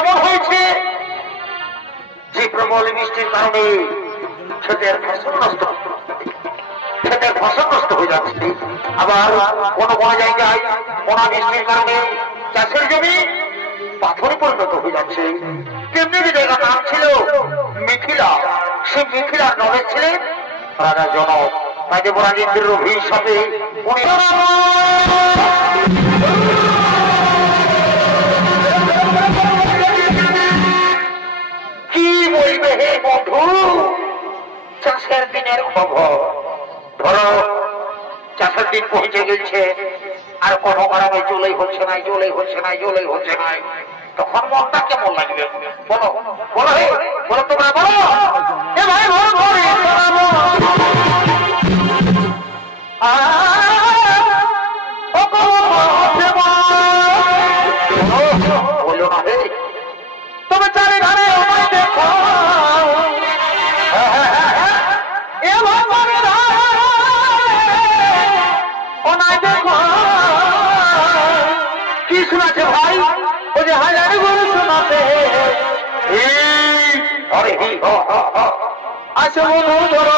এমন হয়েছে যে প্রবল বৃষ্টির কারণে ক্ষেতের ফসল নষ্ট হয়ে যাচ্ছে। আবার কোন কোন জায়গায় অনাবৃষ্টির কারণে চাষের জমি পাথরে পরিণত হয়ে যাচ্ছে। তেমনি যে জায়গার নাম ছিল মিথিলা, সেই মিথিলার নবের ছিলেন রাজা জনক। তাই দেবরাজেন্দ্রের অভিশাপে উনি কি বলবে হে বন্ধু, চাষের দিনের খবর। ধরো চাষের দিন পৌঁছে গেছে, আর কোনো কারণে জলেই হচ্ছে না, তখন মনটা কেমন লাগবে বলো? বলো হে, বলো তোমরা, বলো এ ভাই, বলো বলো না হে, তবে চারিধারে দেখো কি শোনাচ্ছে ভাই? ও যে হাজার গরু শোনাতে আচ্ছা বন্ধু ধরো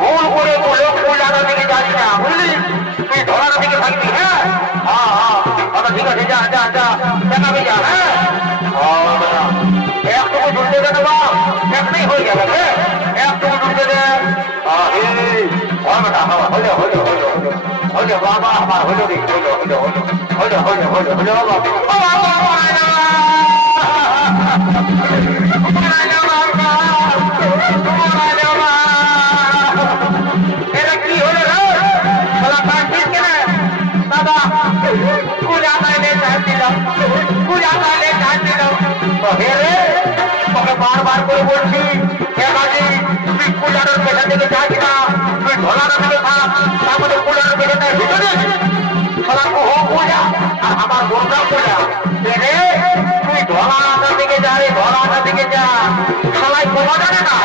ভুল করে বলো ফুল আনা দিকে যাস না, বুঝলি? তুই ধরার দিকে থাকবি। হ্যাঁ ঠিক আছে, যা যা যা দেখাবি, যা। হ্যাঁ একটুকু ঢুকতে দে দেবা, এমনি হয়ে যাবে। হ্যাঁ একটুকু ঢুকতে দে। হলো বাবা আমার, হলো বারবার করে বলছি, তুই কুলারের পেছন থেকে যাস না, তুই ধরার দিকে থাক, তারপরে কুলারের পেছনে ভিতরে আর আমার বোনটা কোলা। তুই ধরাটার দিকে যা রে, ধরাটার দিকে যা, সবাই কোলা জানে না।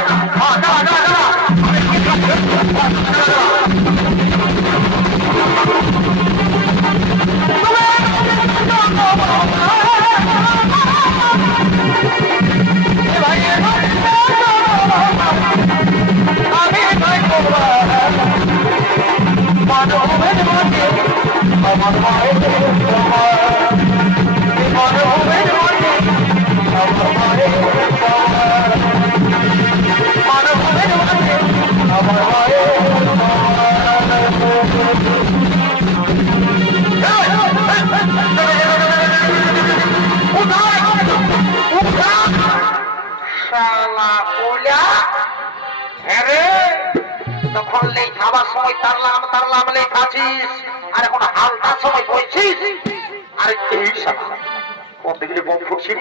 তখন লেখাবার সময় তারলাম লেখাছিস, আর এখন হালকার সময় বলছিস। আর এই কোন দিকে বোম ফুটছিস,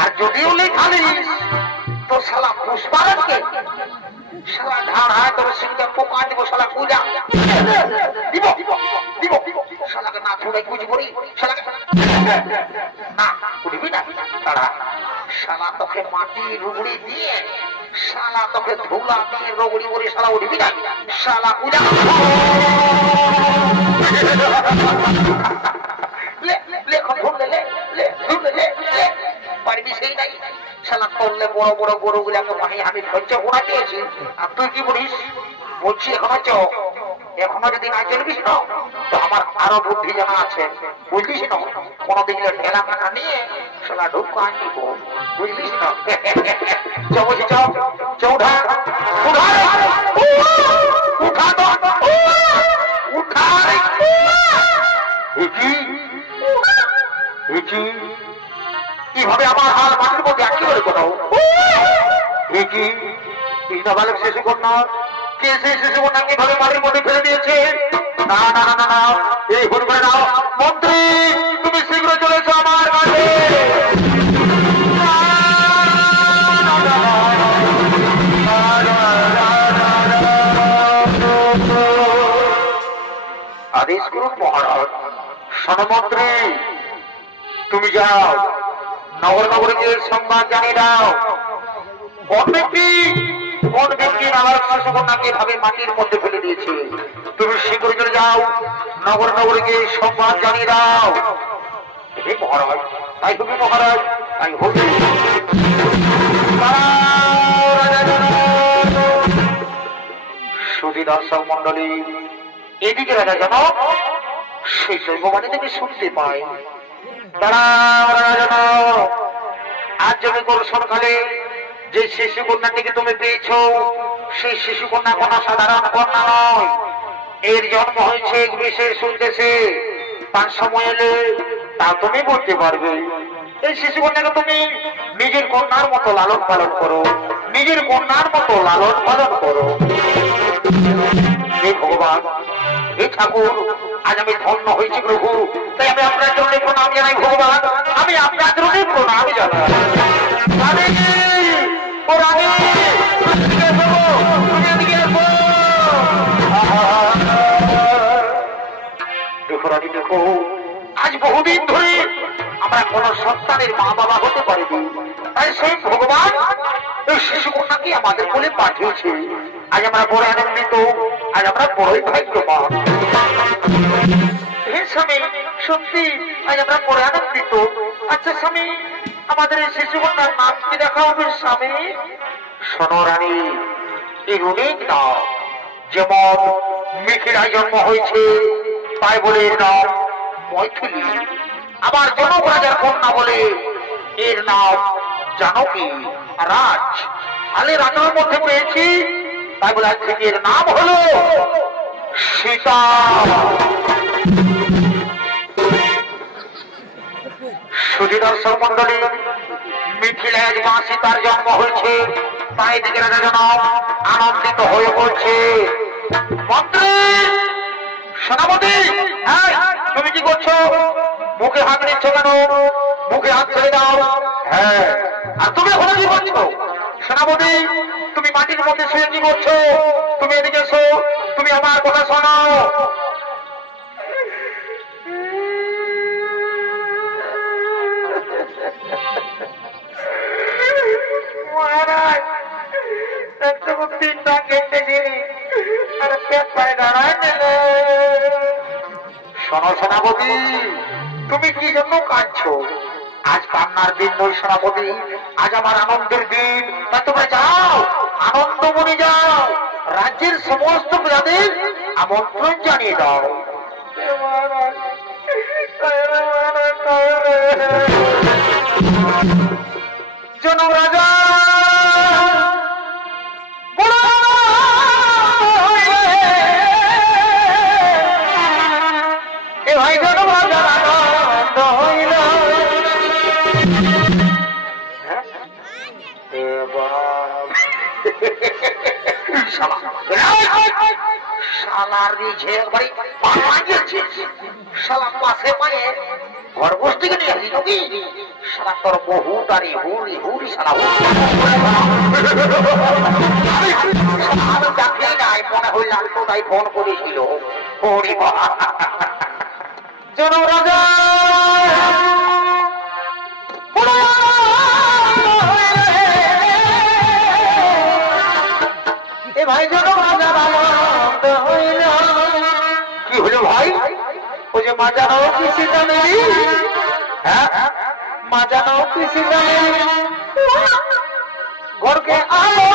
আর যদিও লেখালিস তো শালা পুষ্পারকে শালা ঢাড় হয় তোর সিংটা পোকা দিব, শালা পূজা দিব শালাকে না ছোড়াই কুচ করি, শালাকে না উঠবি না তারা, শালা তোকে মাটি রুগড়ি দিয়ে, শালা তোকে ধুলা দিয়ে রগড়ি করে শালা উঠবি না, শালা পূজা পারবি সেই নাই। শালা করলে বড় বড় গরু গুলাকে মাহি আমি ধৈর্য ঘোড়া দিয়েছি, আর তুই কি বলিস? বলছি এখনো যদি না চলবিস না, তো আমার আরো বুদ্ধি জানা আছে, বুঝলিস না? কোনদিন ঢেলা ফাঁকা নিয়ে শালা ঢুকা আনব, বুঝলিস না? বলছি চৌধা করে কোথাও কি নাবালক শিশু কন্যা কে সেই শিশু কন্যা কিভাবে মাটির মধ্যে ফেলে দিয়েছে? না না না না এই ফোন করে নাও মন্ত্রী, তুমি শীঘ্র চলেছো আমার কাছে। আদেশ করুন মহারাজ। সনমন্ত্রী তুমি যাও নগর নগরীকে সংবাদ জানিয়ে দাও কোন ব্যক্তি আমার শিশুকন্যাকে এভাবে মাটির মধ্যে ফেলে দিয়েছে। তুমি শীঘ্র চলে যাও নগর নগরীকে সংবাদ জানিয়ে দাও। হে মহারাজ, তাই হবে মহারাজ, তাই হবে। সুধী দর্শক মন্ডলী, এদিকে রাজা জনক সেই জৈববাণী থেকে শুনতে পাই। আজ জমি সরকারে যে শিশু কন্যাটিকে তুমি পেয়েছ, সেই শিশু কন্যা কোন সাধারণ কন্যা নয়। এর জন্ম হয়েছে এক বিশেষ উদ্দেশ্যে। তার সময় এলে তা তুমি বলতে পারবে। এই শিশু কন্যাকে তুমি নিজের কন্যার মতো লালন পালন করো, নিজের কন্যার মতো লালন পালন করো। হে ভগবান, হে ঠাকুর, আজ আমি ধন্য হয়েছি প্রভু, তাই আমি আপনার জন্য প্রণাম জানাই ভগবান। আমি আপনার জন্য প্রণাম জানাই। দেখো রানী, দেখো আজ বহুদিন ধরে আমরা কোন সন্তানের মা বাবা হতে পারিনি, তাই সেই ভগবান এই শিশু কন্যাকে আমাদের কোলে পাঠিয়েছে। আজ আমরা বড় আনন্দিত, আজ আমরা বড়ই ভাগ্যবান। হে স্বামী, সত্যি আজ আমরা বড় আনন্দিত। আচ্ছা স্বামী, আমাদের এই শিশু কন্যার নাম কি দেখা হবে স্বামী? শোনো রানী, এই অনেক নাম, যেমন মিথিলায় জন্ম হয়েছে তাই বলে এর নাম মৈথিলী। আবার জনক রাজার কন্যা বলে এর নাম জানকী। রাজ আলে রাজার মধ্যে পেয়েছি তাই বলে আজ থেকে এর নাম হলো সীতা। সুধী দর্শক মন্ডলী, মিথিলায় আজ মা সীতার জন্ম হয়েছে, তাই দিকে রাজা জনক আনন্দিত হয়ে পড়ছে। মন্ত্রী, সেনাপতি, তুমি কি করছো? মুখে হাত নিচ্ছ কেন? মুখে হাত ছেড়ে দাও। হ্যাঁ, আর তুমি ওখানে কি করছো? সেনাপতি, তুমি মাটির মধ্যে শুয়ে কি করছো? তুমি এদিকে এসো, তুমি আমার কথা শোনো। মহারাজ, তিনটা কেটেছি আর পেট পায়ে দাঁড়ায় নেবে। শোনো সেনাপতি, তুমি কি জন্য কাঁদছো? আজ কান্নার দিন নয় সেনাপতি, আজ আমার আনন্দের দিন। তা তোমরা যাও, আনন্দ মনে যাও, রাজ্যের সমস্ত প্রজাদের আমন্ত্রণ জানিয়ে দাও। জনক রাজা ফোন করেছিল। জনক রাজা ভাই, জনক রাজা হইল। কি হলো ভাই? ওই যে মা জানো কৃষি জানে, হ্যাঁ মা জানো কৃষি জানে, ঘরকে আলো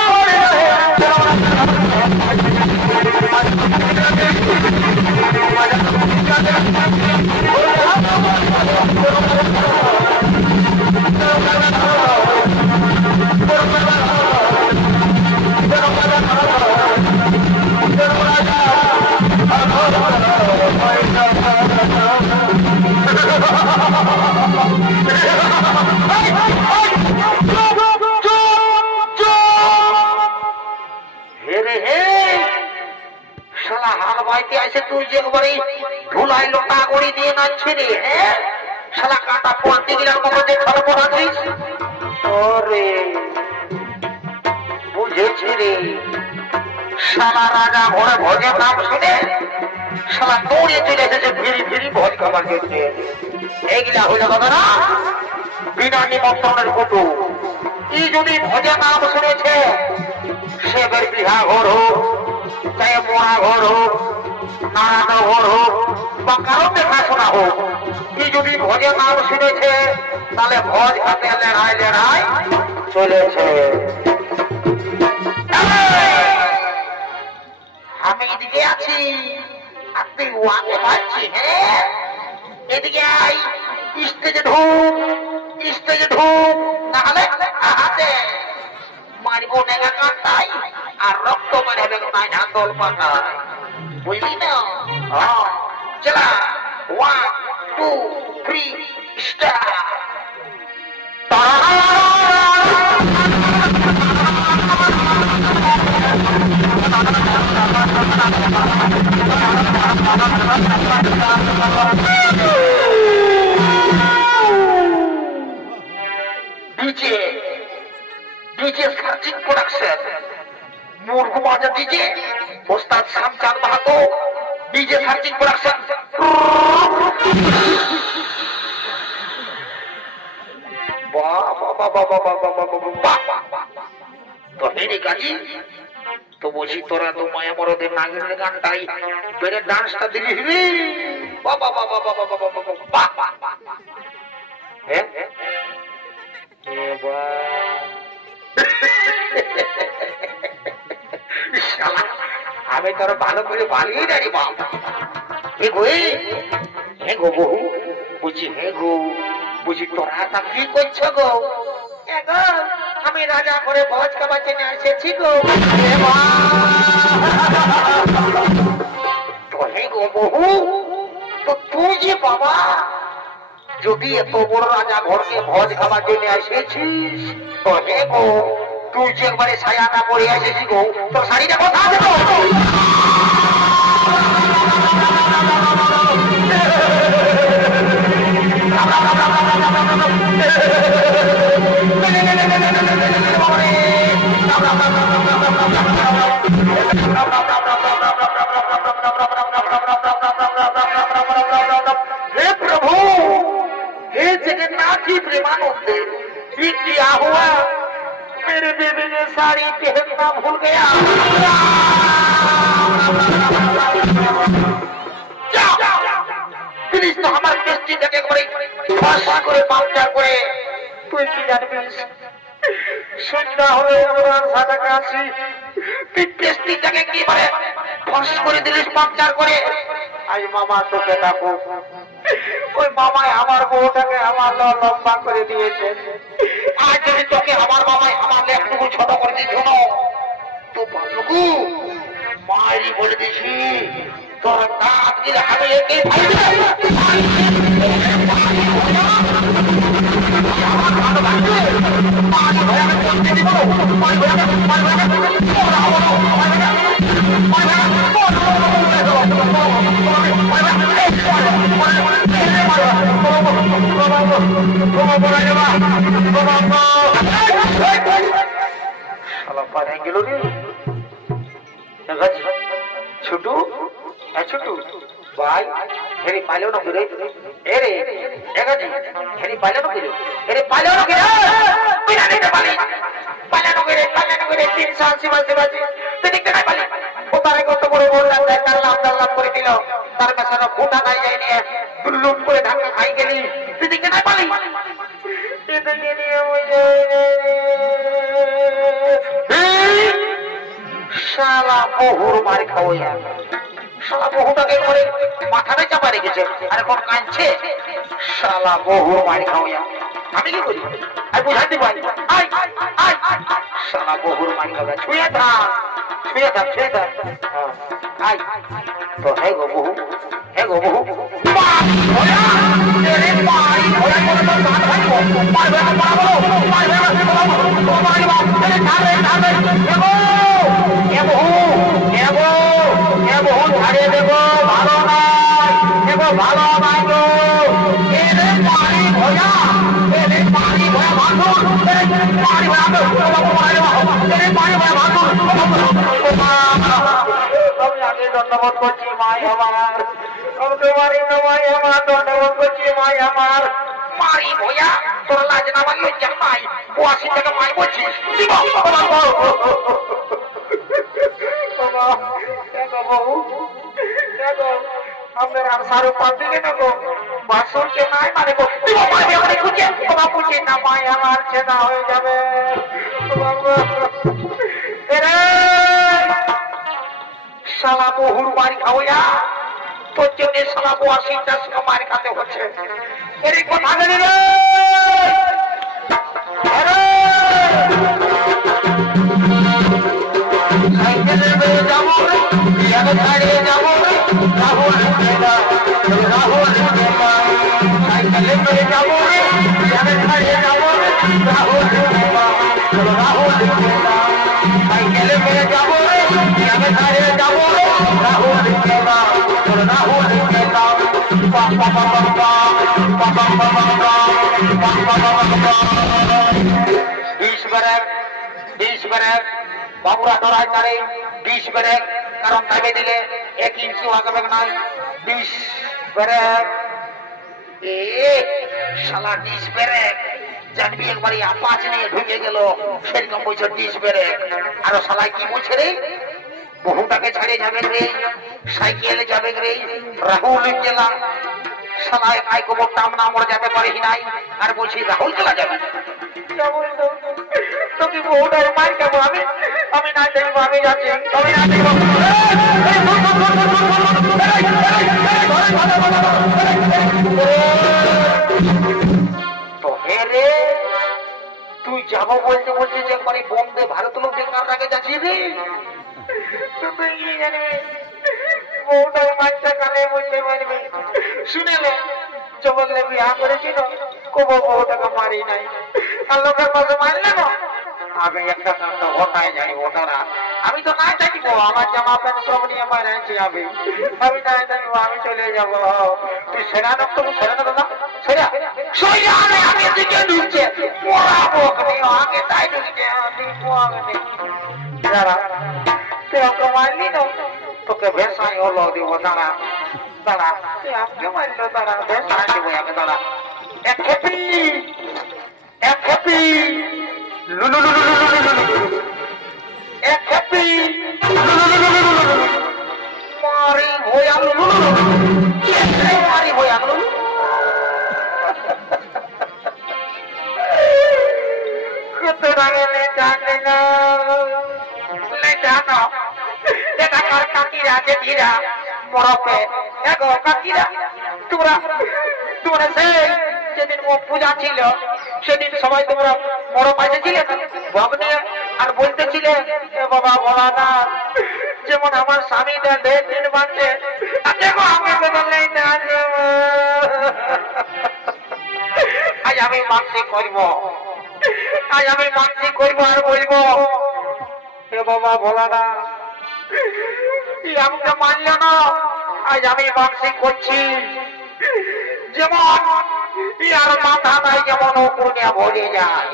বাড়িতে আসে তুই যে একবারে ধুলাই লোটা করে দিয়ে নাচছি রে, হ্যাঁ শালা কাটা পোয়াতে গেলার মতো যে খরপড় আছিস। ওরে বুঝেছি রে, শালা রাজা ঘরে ভোজের নাম শুনে শালা দৌড়ে চলে এসেছে ফিরি ফিরি ভোজ খাবার জন্য। এইগুলা হইল কথা না বিনা নিমন্ত্রণের ফটো। কি যদি ভোজের নাম শুনেছে, সে বের বিহা ঘর হোক, চাই মোড়া ঘর হোক, নারায়ণ ঘর হোক বা কারো দেখাশোনা হোক, কি যদি ভোজের নাম শুনেছে তাহলে ভোজ খাতে লড়াই লড়াই চলেছে। আমি এদিকে আছি আর তুই ওয়াকে পাচ্ছি, হ্যাঁ এদিকে আই, স্টেজে ঢুক, স্টেজে ঢুক, নাহলে হাতে মারবো নেগা কাঁটাই আর রক্ত মেরে দেবো নাই হাতল পাতায়, বুঝলি না? চলা 1 2 3 start. DJ DJ searching production, মুরগুমাজা ডিজে, ওস্তাদ Shamchand Mahato, DJ searching production. তো হেরে গাজি তো বলছি তোরা তো মায়া মরদের নাগিনের গানটাই বেড়ে ডান্সটা দিলি হিবি। বাবা বাবা বাবা বাবা বাবা বাবা, হ্যাঁ আমি তোর ভালো করে বালিয়ে দাঁড়ি বাবা। হে গো হে গো বহু বুঝি, হে গো বুঝি তোরা তা কি করছো গো? আমি রাজা করে ভোজ খাবার জন্য এসেছি গো। তো হে গো বহু, তো তুই যে বাবা যদি এত বড় রাজা ঘরকে ভোজ খাবার জন্য এসেছিস, তো হে গো তুই যে একবারে ছায়াটা পরে এসেছি গো, তোর শাড়িটা কোথা আছে গো? हे प्रभु, हे जगन्नाथ जी प्रेमानंद, ये क्या हुआ? मेरे बेबी ने साड़ी पहनना भूल गया। प्लीज तो हमारे टेस्टी जगह করে পাউডার করে তুই কি জানবি? সন্ধ্যা হলে আমরা সাদা কাশি তুই টেস্টি জায়গায় কি বলে ফস করে দিলিস পাউডার করে। আই মামা তোকে ডাকো, ওই মামাই আমার বউটাকে আমার লম্বা করে দিয়েছে। আজ যদি তোকে আমার মামাই আমার একটুকু ছোট করে দিয়েছ না তো বাবুকু মায়েরই বলে দিছি তোর দাঁত দিলে আমি একে গেল রে ছোটু, ছোটু ভাই হেরি পাইলো না ফিরে এরে এগাজি হেরি পাইলো না ফিরে এরে পাইলো না ফিরে বিনা নিতে পারি পাইলো করে 380 বাজে তুই দেখতে না পালি ও তারে কত বড় বললাম দেখ কাল্লাম করে দিল তার কাছে ফোটা নাই যায় নিয়ে দুলুম করে ধাক্কা খাই গেলি তুই দেখতে না পালি এতে নিয়ে ওই শালা বহুর মার খাওয়া শালা বহুটাকে করে মাথাটা চাপা রেখেছে আর এখন কাঁদছে। শালা বহুর মার খাওয়া আমি কি করি আর বুঝাতে পারি শালা বহুর মার খাওয়া ছুঁয়ে থাক আই তো হে গো বহু ছাড়িয়ে দেব আমি আগে ধন্যবাদ করছি মাই আমার, তোমারই তোমায় আমার ধন্যবাদ করছি মাই আমার। মারি ভইয়া তোর লাজ না আমার লজ্জা নাই, ৮২ টাকা মাই বলছিস বাবু দেখো আপনার আর সারো পাল দিকে নেবো বাসনকে নাই মানে খুঁজে খুঁজে না মাই আমার ছেনা হয়ে যাবে। শালা বহুর বাড়ি খাওয়া তোর জন্য শালা ৮২টার সঙ্গে মার খাতে হচ্ছে। এর কথা বলি রে সাইকেলে বেয়ে যাবো ছাড়িয়ে যাবো রাহুল রাহুল সাইকেলে বেয়ে যাবো ছাড়িয়ে যাবো রাহুল রাহুল সাইকেলে বেয়ে যাবো ছাড়িয়ে যাবো রাহুল রাহুল বাবুরা ডরাই তারে ২০ ব্রেক, কারণ দাবি দিলে ১ ইঞ্চিও আগাবে নাই। ২০ ব্রেক শালা ২০ ব্রেক জানবি একবারই আপাচ নিয়ে ঢুকে গেল সেরকম বলছে ২০ ব্রেক। আরো শালাই কি বলছে রে বহুটাকে ছাড়িয়ে যাবে রে সাইকেলে যাবে রে রাহুল জেলা শালায় আই কবর টাম না মরে যেতে পারি নাই আর বলছি রাহুল জেলা যাবে তোকে বহুটার মার খাবো আমি, আমি না দেখবো আমি যাচ্ছি আমি না দেখবো। তো হে রে তুই যাবো বলতে বলতে যে একবারে বন্ধে ভারত লোক বেকার রাখে যাচ্ছি রে তুই কি জানবি বউটার বাচ্চা কানে বলতে পারবি শুনেলে বললে বিয়া করেছিল কবো বউটাকে মারি নাই আর লোকের পাশে মারলে না। আমি একটা কাণ্ড ঘটায় যাই ওটারা আমি তো নাই থাকিবো আমার জামা প্যান্ট সব নিয়ে বানিয়েছি আমি আমি নাই থাকিবো আমি চলে যাবো। তুই সেরা নক তো সেরা না দাদা সেরা সইয়া আমি দিকে ঢুকছে পোড়া বকনি আগে তাই ঢুকছে তুই পোয়াবে যারা তুই আমাকে মারলি না তোকে ভেসাই হলো দিব দাঁড়া দাঁড়া তুই আমাকে মারলো দাঁড়া ভেসাই দিব আমি দাঁড়া এক খেপি এক খেপি লুলু লুলু লুলু এক খেপি মারি হইয়া লুলু মারি হইয়া লুলু কত রাগে লে জানে না লে জানো এটা কার কাকিরা যে ধীরা মরপে এগো কাকিরা তোমরা তোমরা সেই যেদিন পূজা ছিল সেদিন সবাই তোমরা বড় পাইতেছিলে ভগ্নে আর বলতেছিলে বাবা বলা না যেমন আমার স্বামীটা ১.৫ দিন বাঁচছে দেখো আমি বদলে না আজ আমি মানসিক করবো আজ আমি মানসিক করবো আর বলবো এ বাবা বলা না আমাকে মানল না আজ আমি মানসিক করছি যেমন ইয়ার মাথা নাই যেমন উপরে ভরে যায়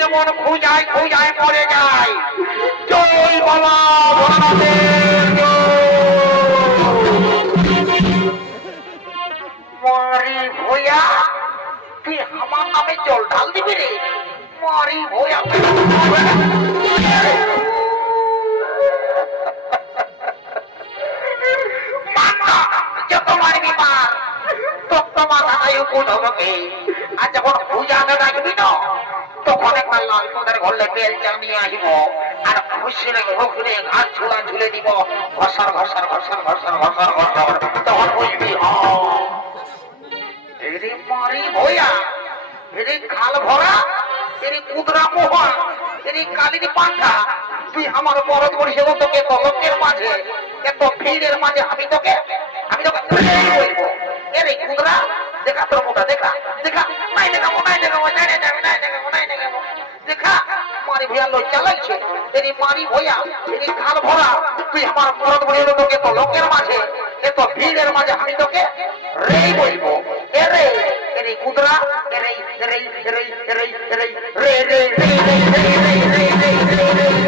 যেমন খুঁজায় খুঁজায় মরে যায় জয় বাবা মারি ভইয়া তুই আমার নামে জল ঢাল দিবি রে মারি ভইয়া যত মারবি মার তোমার আর যখন পূজা ডাকবি না তখন একবার লাল তোদের ঘরলে বেল চাল নিয়ে আসব আর খুশিরে ঘুরে ঘাট ঝুলা ঝুলে দিব ঘসর ঘসর ঘসর ঘসর ঘসর ঘসর তখন বুঝবি এরে মারি ভইয়া এরে খাল ভরা এরে কুদরা মোহন এরে কালিনী পান্থা তুই আমার মরদ বলিস তোকে তলকের মাঝে এত ভিড়ের মাঝে আমি তোকে বলবো এরে কুদরা দেখা তোর মোটা দেখা দেখা নাই দেখাবো নাই দেখাবো নাই দেখাবো নাই দেখাবো নাই দেখাবো দেখা মারি ভইয়া লজ্জা লাগছে এরি মারি ভইয়া এরি খাল ভরা তুই আমার মরদ বলিস তোকে তলকের মাঝে এত ভিড়ের মাঝে আমি তোকে রে বলবো এরে এরে কুদরা এরে এরে এরে এরে এরে রে রে রে রে রে রে রে রে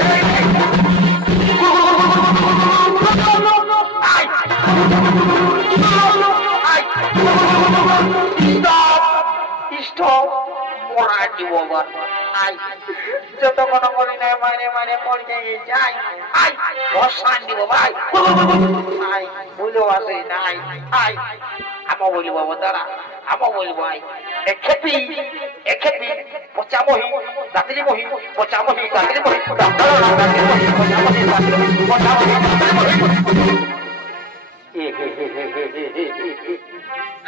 যতক্ষণ মনে নাই মানে মানে পড়ে যাই বসান দিব ভাই বুঝো আসে নাই আমা বলবো বাবা দাঁড়া আমা বলবো খেপি পচামহি দাঁতলি মহি পচামহি দাঁতলি মহি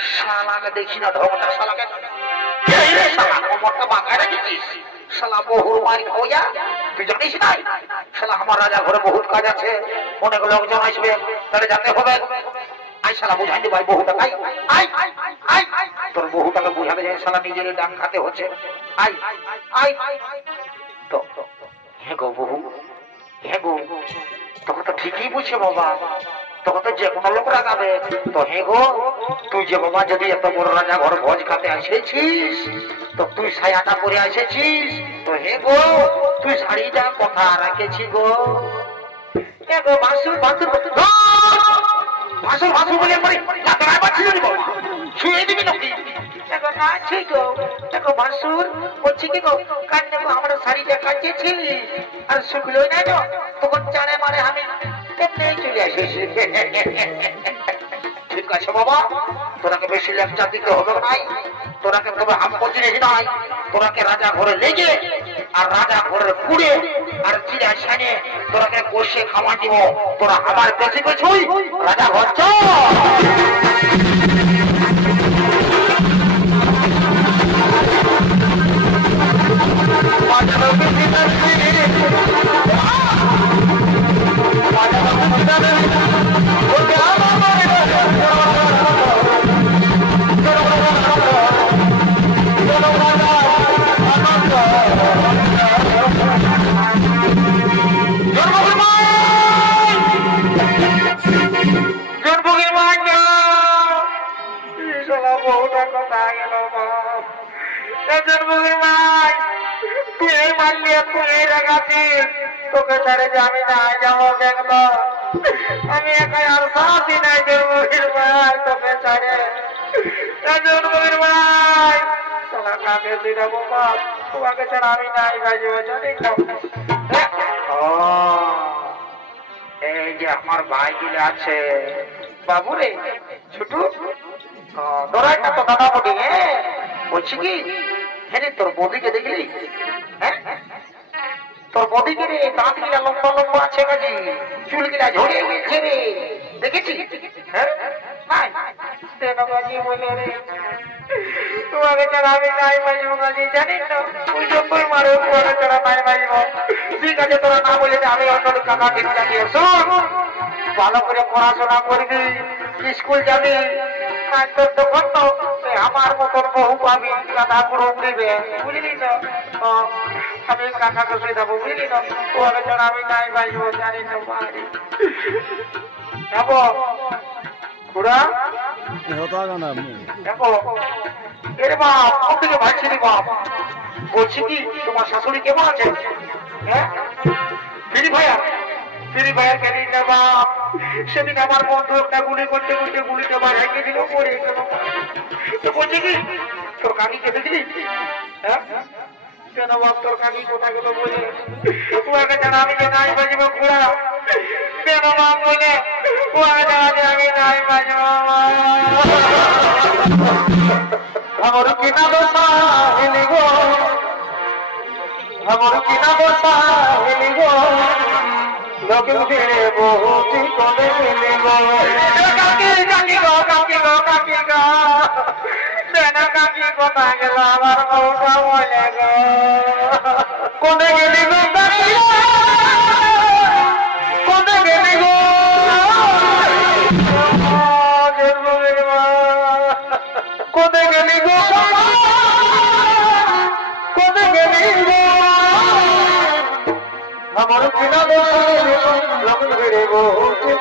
শালাকে দেখি না ঢোকটা শালাকে শালা কোমরটা বাঁকায় রেখেছিস শালা বহুর মারি হইয়া তুই জানিস নাই শালা আমার রাজা ঘরে বহুত কাজ আছে অনেক লোকজন আসবে তাহলে যেতে হবে আই শালা বুঝাই দে ভাই বহুটা নাই তোর বহুটাকে বুঝাতে যায় শালা নিজের ডাং খাতে হচ্ছে তো হ্যাঁ গো বহু হ্যাঁ গো তোকে তো ঠিকই বুঝছে বাবা তোকে তো যে কোনো লোক রাগাবে তো হে গো তুই যে বাবা যদি এত বড় রাজা ঘর ভোজ খাতে এসেছিস তো তুই ছায়াটা পরে এসেছিস তো হে গো তুই শাড়িটা কথা রাখেছি গো ভাসুর বলে ছুঁয়ে দিবি নাকি ভাসুর বলছি কি গো কান্নে গো আমরা শাড়িটা কাটিয়েছিলি আর শুকলোই নাই তো তখন জানে মানে আমি চলে আসিস ঠিক আছে বাবা তোরাকে বেশি লেকচার দিতে হবে নাই তোরাকে তবে হাম জিনিস নাই তোরাকে রাজা ঘরে লেগে আর রাজা ঘরে পুড়ে আর চিড়া ছানে তোরাকে কষে খাওয়া দিব তোরা আমার পেছে পেছুই রাজা ঘর তোকে ছাড়ে যে আমি না যাবো দেখলো আমি একাই আর সাথী নাই জন্মভূমির ভাই তোকে ছাড়ে জন্মভূমির ভাই তোরা কাকে দিলাম বাপ তোমাকে ছাড়া আমি নাই বাজবো জানি এই যে আমার ভাই গুলো আছে বাবু রে ছোটু তোরাই না তো দাদা বটি বলছি কি হ্যাঁ তোর বৌদিকে দেখলি হ্যাঁ তোর বদিকে রে দাঁত গিলা লম্বা লম্বা আছে কাজী চুল গিলা ঝরে গেছে রে দেখেছি তোমাকে ছাড়া আমি নাই বাজব কাজী জানিস না তুই যতই মারো তোমাকে ছাড়া নাই বাজব ঠিক আছে তোরা না বলে আমি অন্য কাকা ঠিক লাগিয়ে শোন ভালো করে পড়াশোনা করবি স্কুল যাবি তোর তখন তো আমার মতন বহু পাবি দাদা পুরো দিবে বুঝলি তো আমি কাকাকে শুয়ে দেবো বুঝলি তো তোমাকে ছাড়া আমি নাই বাজবো জানি তো পারি যাবো খুড়া দেখো এরে বাপ কোন থেকে ভাবছি রে বাপ বলছি কি তোমার শাশুড়ি কেমন আছে হ্যাঁ ফিরি ভাইয়া কেন না বাপ সেদিন আমার বন্ধু একটা গুলি করতে করতে গুলিটা বাড়াইকে দিল পরে গেল তো বলছি কি তোর কাকিকে দেখলি হ্যাঁ কেন বাপ তোর কাকি কোথা গেল বলে তোমাকে জানা আমি যে নাই বাজিব ঘোড়া কেন বাপ বলে তোমাকে জানা যে আমি নাই বাজিব আমার কিনা দোষা হেলি গো আমার কিনা দোষা হেলি গো লোক ফিরে বহুটি করে মিলে গো কাকি গো কাকি কোথা গেল আমার বউটা বলে গো কোনে গেলি গো কোনে গেলি গো কোনে গেলি গো কোনে গেলি গো আমার কিনা লোক ফিরে বহুটি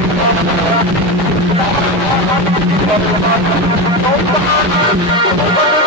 Thank you.